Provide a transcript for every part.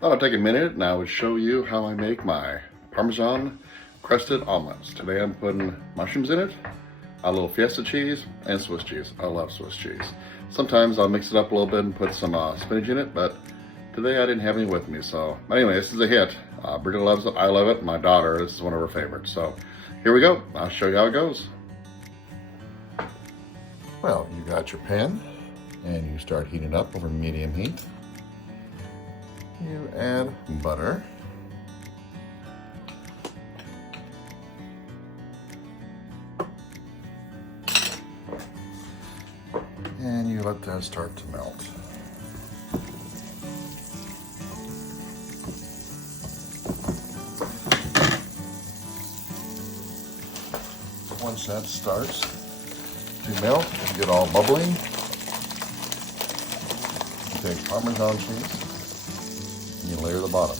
Thought I'd take a minute and I would show you how I make my Parmesan crusted omelets. Today I'm putting mushrooms in it, a little Fiesta cheese, and Swiss cheese. I love Swiss cheese. Sometimes I'll mix it up a little bit and put some spinach in it, but today I didn't have any with me. So anyway, this is a hit. Britta loves it, I love it, my daughter, this is one of her favorites. So here we go, I'll show you how it goes. Well, you got your pan and you start heating up over medium heat. You add butter. And you let that start to melt. Once that starts to melt and get all bubbly, you take Parmesan cheese and you layer the bottom.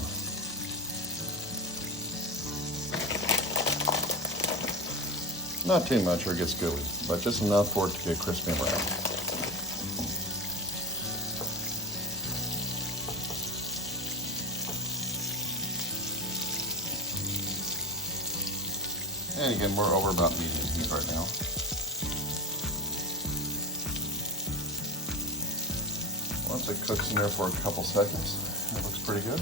Not too much or it gets gooey, but just enough for it to get crispy and brown. And again, we're over about medium heat right now. Once it cooks in there for a couple seconds, it looks pretty good.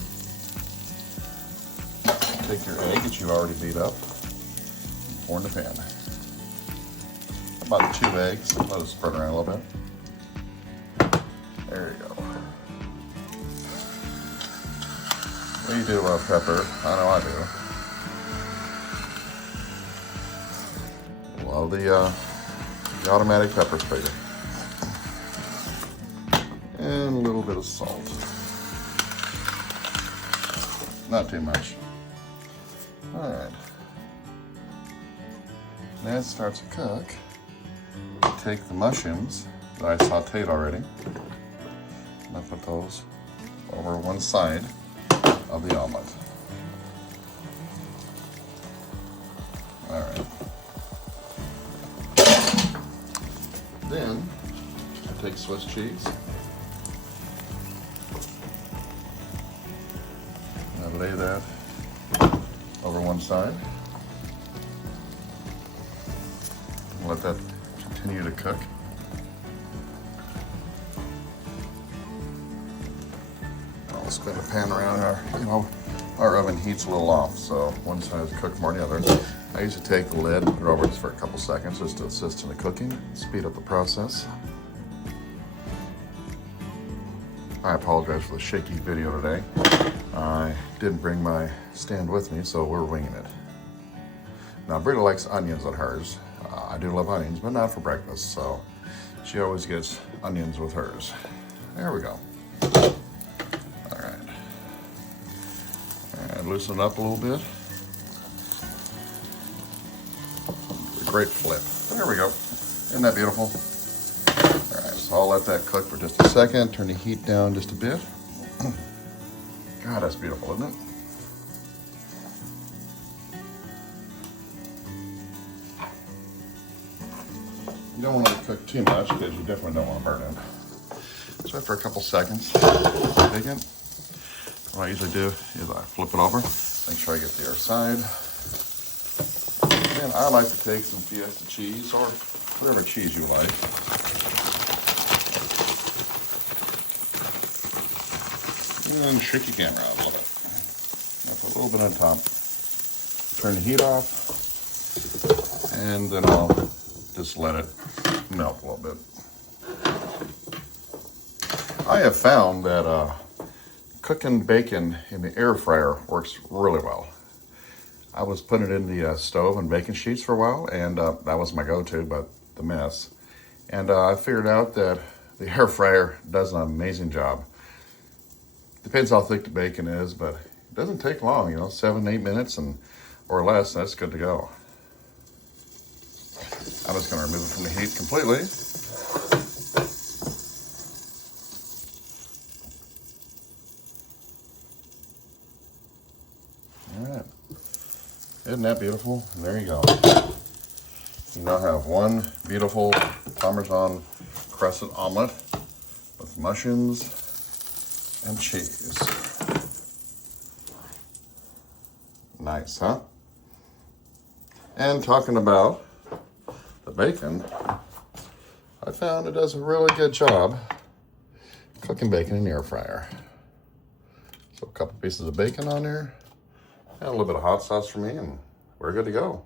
Take your egg that you already beat up and pour in the pan. About 2 eggs, let it spread around a little bit. There you go. We do love pepper, I know I do. Love the automatic pepper sprayer. And a little bit of salt. Not too much. All right. Now it starts to cook. Take the mushrooms that I sauteed already. And I put those over one side of the omelet. All right. Then I take Swiss cheese. And I lay that over one side. And let that continue to cook. I'll spin the pan around. Our oven heats a little off, so one side is cooked more than the other. I usually take the lid and put it over just for a couple seconds just to assist in the cooking, speed up the process. I apologize for the shaky video today. I didn't bring my stand with me, so we're winging it. Now, Britta likes onions on hers. I do love onions, but not for breakfast, so she always gets onions with hers. There we go. All right. And loosen it up a little bit. Great flip. There we go. Isn't that beautiful? All right, so I'll let that cook for just a second. Turn the heat down just a bit. God, that's beautiful, isn't it? You don't want to cook too much because you definitely don't want to burn it. So after a couple seconds, take it. What I usually do is I flip it over, make sure I get the other side. And I like to take some Fiesta cheese or whatever cheese you like. And shake your camera out a little bit. I'll put a little bit on top. Turn the heat off. And then I'll just let it melt a little bit. I have found that cooking bacon in the air fryer works really well. I was putting it in the stove and baking sheets for a while, and that was my go-to, but the mess. And I figured out that the air fryer does an amazing job. Depends how thick the bacon is, but it doesn't take long, 7, 8 minutes or less, and that's good to go. I'm just gonna remove it from the heat completely. All right. Isn't that beautiful? And there you go. You now have one beautiful Parmesan crusted omelet with mushrooms and cheese. Nice, huh? And talking about the bacon, I found it does a really good job cooking bacon in the air fryer. So a couple pieces of bacon on there, and a little bit of hot sauce for me, and we're good to go.